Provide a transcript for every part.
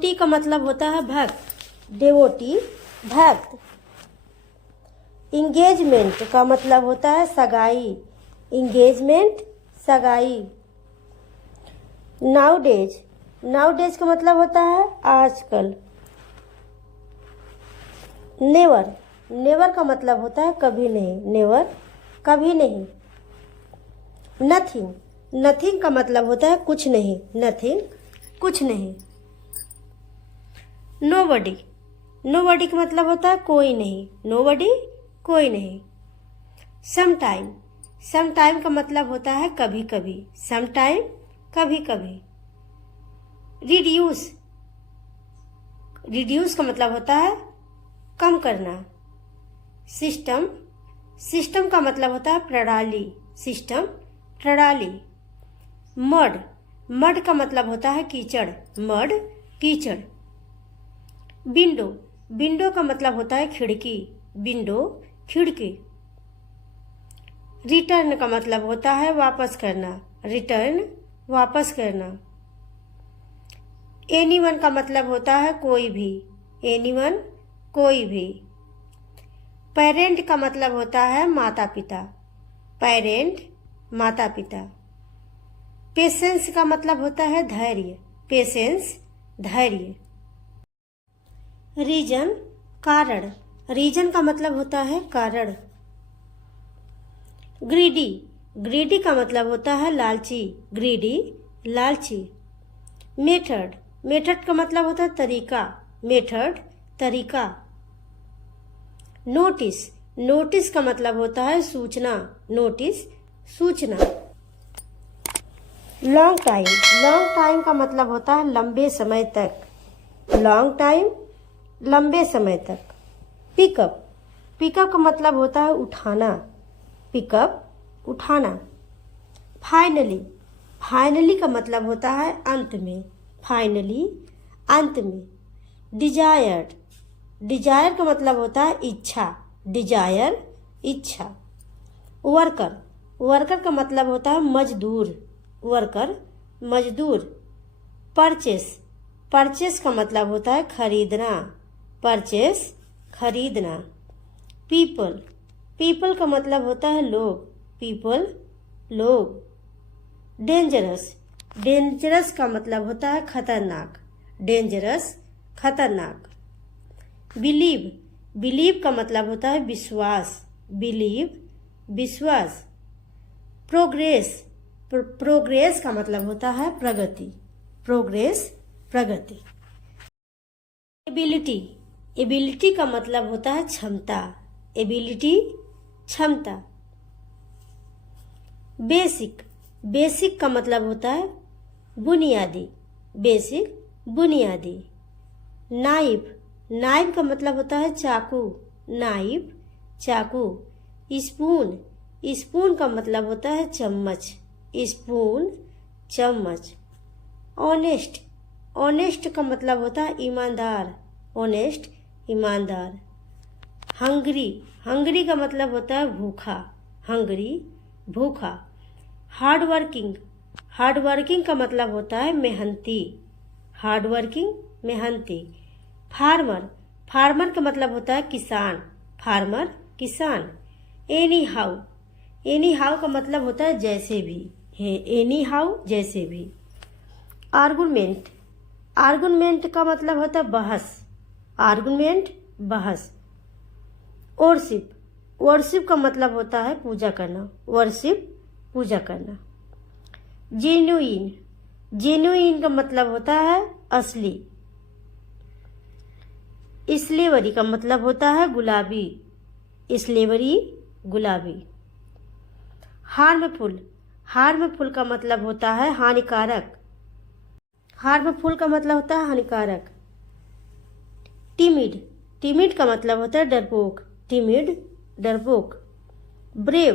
Devotee का मतलब होता है भक्त, डिवोटी भक्त। इंगेजमेंट का मतलब होता है सगाई, इंगेजमेंट सगाई। नाउडेज, नाउडेज का मतलब होता है आजकल। नेवर, नेवर का मतलब होता है कभी नहीं, नेवर कभी नहीं। नथिंग, नथिंग का मतलब होता है कुछ नहीं, नथिंग कुछ नहीं। नोबडी, नोबडी का मतलब होता है कोई नहीं, नोबडी कोई नहीं। समटाइम, समटाइम का मतलब होता है कभी कभी, समटाइम कभी कभी। रिड्यूस, रिड्यूस का मतलब होता है कम करना। सिस्टम, सिस्टम का मतलब होता है प्रणाली, सिस्टम प्रणाली। मड, मड का मतलब होता है कीचड़, मड कीचड़। विंडो, विंडो का मतलब होता है खिड़की, विंडो खिड़की। रिटर्न का मतलब होता है वापस करना, रिटर्न वापस करना। एनीवन का मतलब होता है कोई भी, एनीवन कोई भी। पेरेंट का मतलब होता है माता पिता, पेरेंट माता पिता। पेशेंस का मतलब होता है धैर्य, पेशेंस धैर्य। रीजन, कारण, रीजन का मतलब होता है कारण। ग्रीडी, ग्रीडी का मतलब होता है लालची, ग्रीडी लालची। मेथड, मेथड का मतलब होता है तरीका, मेथड तरीका। नोटिस, नोटिस का मतलब होता है सूचना, नोटिस सूचना। लॉन्ग टाइम, लॉन्ग टाइम का मतलब होता है लंबे समय तक, लॉन्ग टाइम लंबे समय तक। पिकअप, पिकअप का मतलब होता है उठाना, पिकअप उठाना। फाइनली, फाइनली का मतलब होता है अंत में, फाइनली अंत में। डिजायर्ड, डिजायर का मतलब होता है इच्छा, डिजायर इच्छा। वर्कर, वर्कर का मतलब होता है मजदूर, वर्कर मजदूर। परचेस, परचेस का मतलब होता है खरीदना, परचेस खरीदना। पीपल, पीपल का मतलब होता है लोग, पीपल लोग। डेंजरस, डेंजरस का मतलब होता है खतरनाक, डेंजरस खतरनाक। बिलीव, बिलीव का मतलब होता है विश्वास, बिलीव विश्वास। प्रोग्रेस, प्रोग्रेस का मतलब होता है प्रगति, प्रोग्रेस प्रगति। एबिलिटी, एबिलिटी का मतलब होता है क्षमता, एबिलिटी क्षमता। बेसिक, बेसिक का मतलब होता है बुनियादी, बेसिक बुनियादी। नाइफ, नाइफ का मतलब होता है चाकू, नाइफ चाकू। स्पून, स्पून का मतलब होता है चम्मच, स्पून चम्मच। ऑनेस्ट, ऑनेस्ट का मतलब होता है ईमानदार, ऑनेस्ट ईमानदार। हंग्री, हंग्री का मतलब होता है भूखा, हंग्री भूखा। हार्ड वर्किंग, हार्ड वर्किंग का मतलब होता है मेहनती, हार्ड वर्किंग मेहनती। फार्मर, फार्मर का मतलब होता है किसान, फार्मर किसान। एनी हाउ, एनी हाउ का मतलब होता है जैसे भी, है एनी हाउ जैसे भी। आर्गुमेंट, आर्गुमेंट का मतलब होता है बहस, आर्गुमेंट बहस। वर्शिप, वर्शिप का मतलब होता है पूजा करना, वर्शिप पूजा करना। जेन्युइन, जेन्युइन का मतलब होता है असली। स्लेवरी का मतलब होता है गुलाबी, स्लेवरी गुलाबी। हार्मफुल, हार्मफुल का मतलब होता है हानिकारक, हार्मफुल का मतलब होता है हानिकारक। टिमिड, टिमिड का मतलब होता है डरपोक, टिमिड डरपोक। ब्रेव,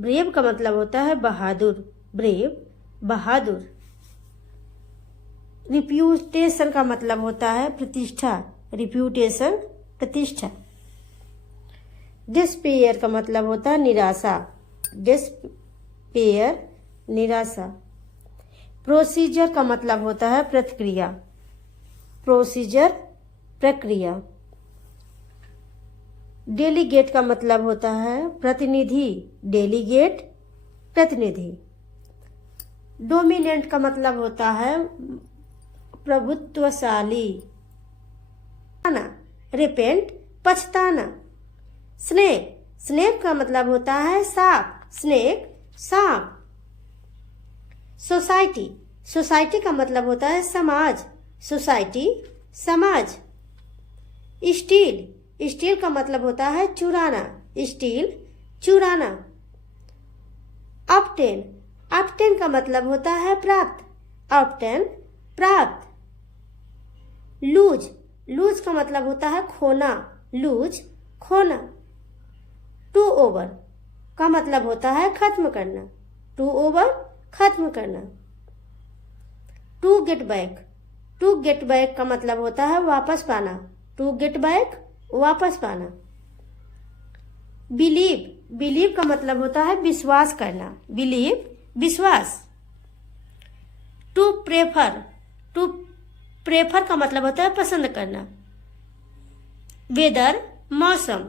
ब्रेव का मतलब होता है बहादुर, ब्रेव बहादुर। रिप्यूटेशन का मतलब होता है प्रतिष्ठा, रिप्यूटेशन प्रतिष्ठा। डिस्पेयर का मतलब होता है निराशा, डिस्पेयर निराशा। प्रोसीजर का मतलब होता है प्रक्रिया, प्रोसीजर, प्रक्रिया। डेलीगेट का मतलब होता है प्रतिनिधि, डेलीगेट प्रतिनिधि। डोमिनेंट का मतलब होता है प्रभुत्वशाली। रिपेंट, पछताना। स्नेक, स्नेक का मतलब होता है सांप, स्नेक सांप। सोसाइटी, सोसाइटी का मतलब होता है समाज, सोसाइटी समाज। स्टील, स्टील का मतलब होता है चुराना, स्टील चुराना। ऑब्टेन, ऑब्टेन का मतलब होता है प्राप्त, ऑब्टेन प्राप्त। लूज, लूज का मतलब होता है खोना, लूज खोना। टू ओवर का मतलब होता है खत्म करना, टू ओवर खत्म करना। To get back, to get back का मतलब होता है वापस पाना, टू गेट बैक वापस पाना। बिलीव, बिलीव का मतलब होता है विश्वास करना, बिलीव विश्वास। टू प्रेफर, टू प्रेफर का मतलब होता है पसंद करना। वेदर, मौसम,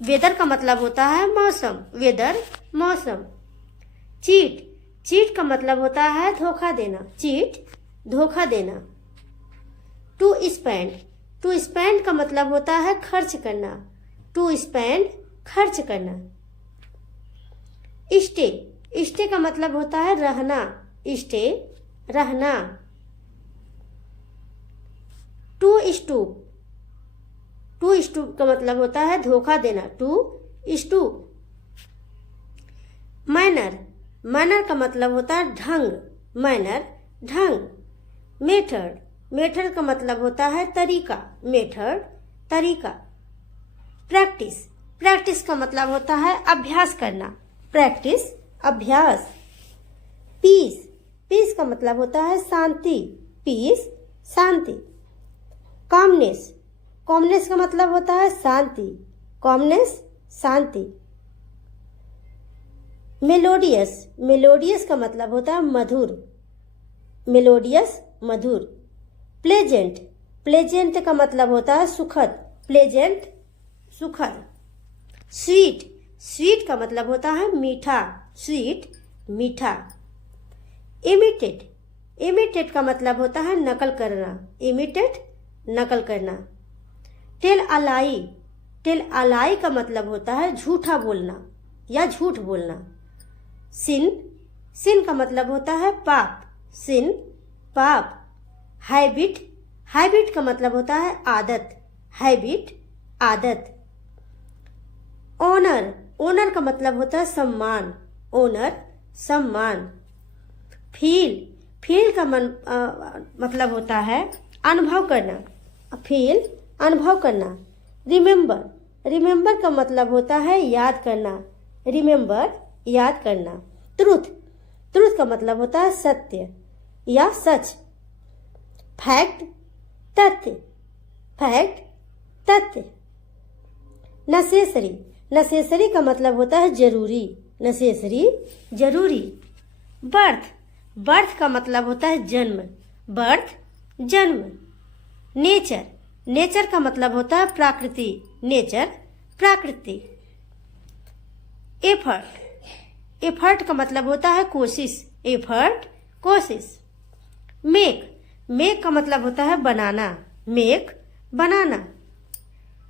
वेदर का मतलब होता है मौसम, वेदर मौसम। चीट, चीट का मतलब होता है धोखा देना, चीट धोखा देना। टू स्पेंड, टू स्पेंड का मतलब होता है खर्च करना, टू स्पेंड खर्च करना। स्टे, स्टे का मतलब होता है रहना, स्टे रहना। टू स्टूप, टू स्टूप का मतलब होता है धोखा देना, टू स्टूप। मैनर, मैनर का मतलब होता है ढंग, मैनर ढंग। मेथड, मेथड का मतलब होता है तरीका, मेथड तरीका। प्रैक्टिस, प्रैक्टिस का मतलब होता है अभ्यास करना, प्रैक्टिस अभ्यास। पीस, पीस का मतलब होता है शांति, पीस शांति। कॉमनेस, कॉमनेस का मतलब होता है शांति, कॉमनेस शांति। मेलोडियस, मेलोडियस का मतलब होता है मधुर, मेलोडियस मधुर। प्लेजेंट, प्लेजेंट का मतलब होता है सुखद, प्लेजेंट सुखद। स्वीट, स्वीट का मतलब होता है मीठा, स्वीट मीठा। इमिटेट, इमिटेट का मतलब होता है नकल करना, इमिटेट नकल करना। टेल अलाई, टेल अलाई का मतलब होता है झूठा बोलना या झूठ बोलना। सिन, सिन का मतलब होता है पाप, सिन पाप। हैबिट, हैबिट का मतलब होता है आदत, हैबिट आदत। ऑनर, ऑनर का मतलब होता है सम्मान, ऑनर सम्मान। फील, फील का मतलब होता है अनुभव करना, फील अनुभव करना। रिमेंबर, रिमेंबर का मतलब होता है याद करना, रिमेंबर याद करना। ट्रुथ, ट्रुथ का मतलब होता है सत्य या सच। फैक्ट, तथ्य, फैक्ट तथ्य। नेसेसरी, नेसेसरी का मतलब होता है जरूरी, नेसेसरी जरूरी। बर्थ, बर्थ का मतलब होता है जन्म, बर्थ जन्म। नेचर, नेचर का मतलब होता है प्रकृति, नेचर प्रकृति। एफर्ट, एफर्ट का मतलब होता है कोशिश, एफर्ट कोशिश। मेक, मेक का मतलब होता है बनाना, मेक बनाना।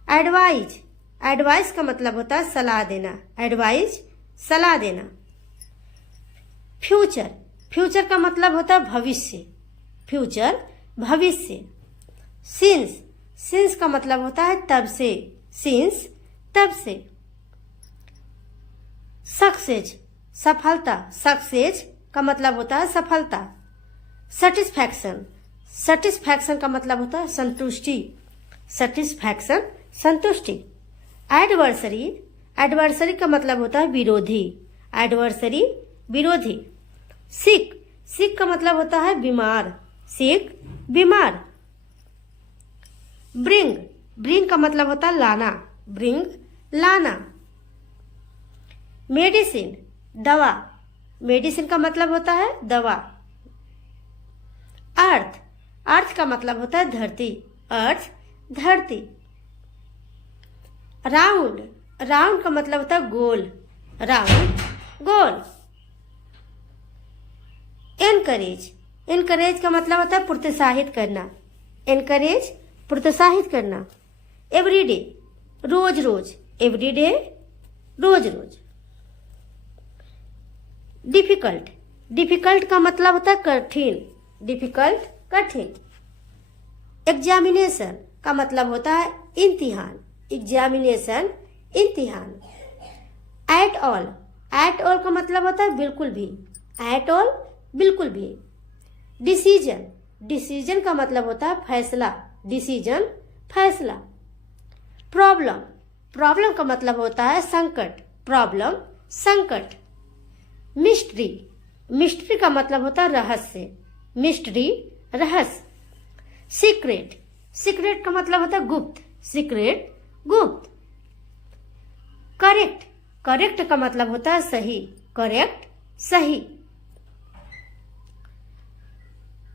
एडवाइज, एडवाइस का मतलब होता है सलाह देना, एडवाइज सलाह देना। फ्यूचर, फ्यूचर का मतलब होता है भविष्य, फ्यूचर भविष्य। सिंस, सिंस का मतलब होता है तब से, सिंस तब से। सक्सेस, सफलता, सक्सेस का मतलब होता है सफलता। सेटिस्फैक्शन, सेटिस्फैक्शन का मतलब होता है संतुष्टि, सेटिस्फैक्शन संतुष्टि। एडवर्सरी, एडवर्सरी का मतलब होता है विरोधी, एडवर्सरी विरोधी। सिक, सिक का मतलब होता है बीमार, सिक बीमार। ब्रिंग, ब्रिंग का मतलब होता है लाना, ब्रिंग लाना। मेडिसिन, दवा, मेडिसिन का मतलब होता है दवा। अर्थ, अर्थ का मतलब होता है धरती, अर्थ धरती। राउंड, राउंड का मतलब होता है गोल, राउंड गोल। एनकरेज, एनकरेज का मतलब होता है प्रोत्साहित करना, एनकरेज प्रोत्साहित करना। एवरीडे, रोज रोज, एवरीडे रोज रोज। डिफिकल्ट, डिफिकल्ट का मतलब होता है कठिन, डिफिकल्ट कठिन। एग्जामिनेशन का मतलब होता है इम्तिहान, एग्जामिनेशन इम्तिहान। एट ऑल, एट ऑल का मतलब होता है बिल्कुल भी, एट ऑल बिल्कुल भी। डिसीजन, डिसीजन का मतलब होता है फैसला, डिसीजन फैसला। प्रॉब्लम, प्रॉब्लम का मतलब होता है संकट, प्रॉब्लम संकट। मिस्ट्री, मिस्ट्री का मतलब होता है रहस्य, मिस्ट्री रहस्य। सीक्रेट, सीक्रेट का मतलब होता है गुप्त, सीक्रेट गुप्त। करेक्ट, करेक्ट का मतलब होता है सही, करेक्ट सही।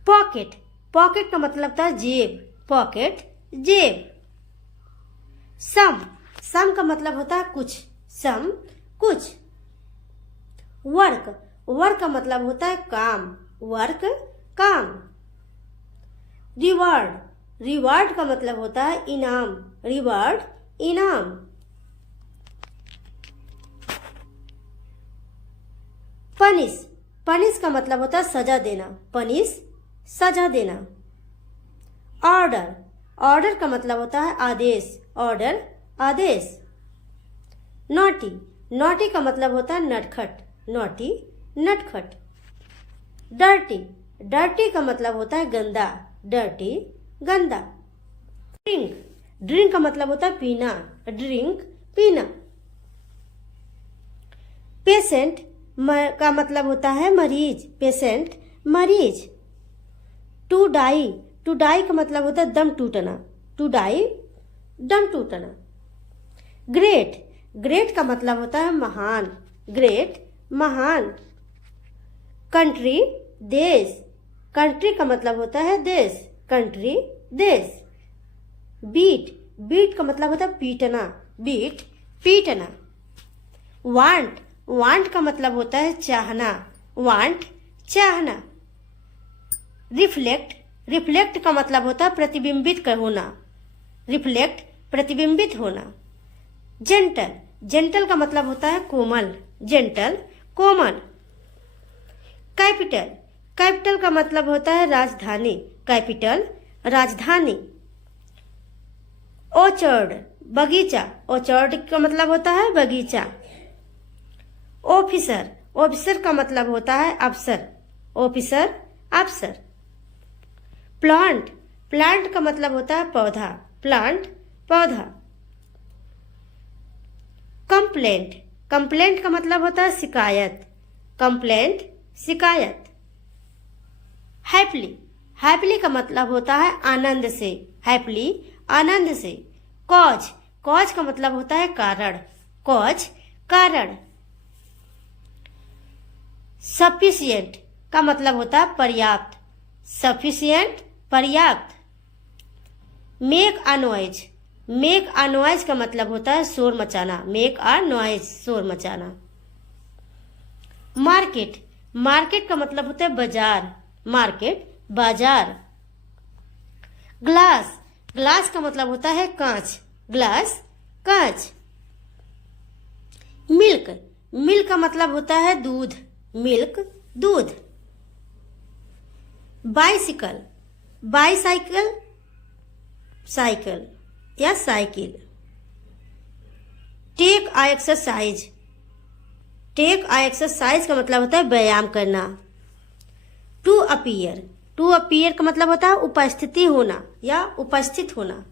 पॉकेट, पॉकेट का मतलब होता है जेब, पॉकेट जेब। सम, सम का मतलब होता है कुछ, सम कुछ। वर्क, वर्क का मतलब होता है काम, वर्क काम। रिवार्ड, रिवार्ड का मतलब होता है इनाम, रिवार्ड इनाम। पनिश, पनिश का मतलब होता है सजा देना, पनिश सजा देना। ऑर्डर, ऑर्डर का मतलब होता है आदेश, ऑर्डर आदेश। नॉटी, नॉटी का मतलब होता है नटखट, नॉटी नटखट। डर्टी, डर्टी का मतलब होता है गंदा, डर्टी गंदा। ड्रिंक, ड्रिंक का मतलब होता है पीना, ड्रिंक पीना। पेशेंट का मतलब होता है मरीज, पेशेंट मरीज। टू डाई, टू डाई का मतलब होता है दम टूटना, टू डाई दम टूटना। ग्रेट, ग्रेट का मतलब होता है महान, ग्रेट महान। कंट्री, देश, कंट्री का मतलब होता है देश, कंट्री देश। बीट, बीट का मतलब होता है पीटना, बीट पीटना। वांट, वांट का मतलब होता है चाहना, वांट चाहना। रिफ्लेक्ट, रिफ्लेक्ट का मतलब होता है प्रतिबिंबित होना, रिफ्लेक्ट प्रतिबिंबित होना। जेंटल, जेंटल का मतलब होता है कोमल, जेंटल कोमल। कैपिटल, कैपिटल का मतलब होता है राजधानी, कैपिटल राजधानी। ऑर्चर्ड, बगीचा, ऑर्चर्ड का मतलब होता है बगीचा। ऑफिसर, ऑफिसर का मतलब होता है अफसर, ऑफिसर अफसर। प्लांट, प्लांट का मतलब होता है पौधा, प्लांट पौधा। कंप्लेंट, कंप्लेंट का मतलब होता है शिकायत, कंप्लेंट शिकायत। हैप्पीली, हैप्पीली का मतलब होता है आनंद से, हैप्पीली आनंद से। कॉज, कॉज का मतलब होता है कारण, कॉज कारण। सफिशिएंट का मतलब होता है पर्याप्त, सफिशिएंट पर्याप्त। Make a noise, make a noise का मतलब होता है शोर मचाना, मेक अ नॉइज शोर मचाना। मार्केट, मार्केट का मतलब होता है बाजार, मार्केट बाजार। ग्लास, ग्लास का मतलब होता है कांच, ग्लास कांच। मिल्क, मिल्क का मतलब होता है दूध, मिल्क दूध। बाइसिकल, बाईसाइकिल साइकिल या cycle. Take a exercise, take a exercise का मतलब होता है व्यायाम करना। टू अपीयर, टू अपीयर का मतलब होता है उपस्थिति होना या उपस्थित होना।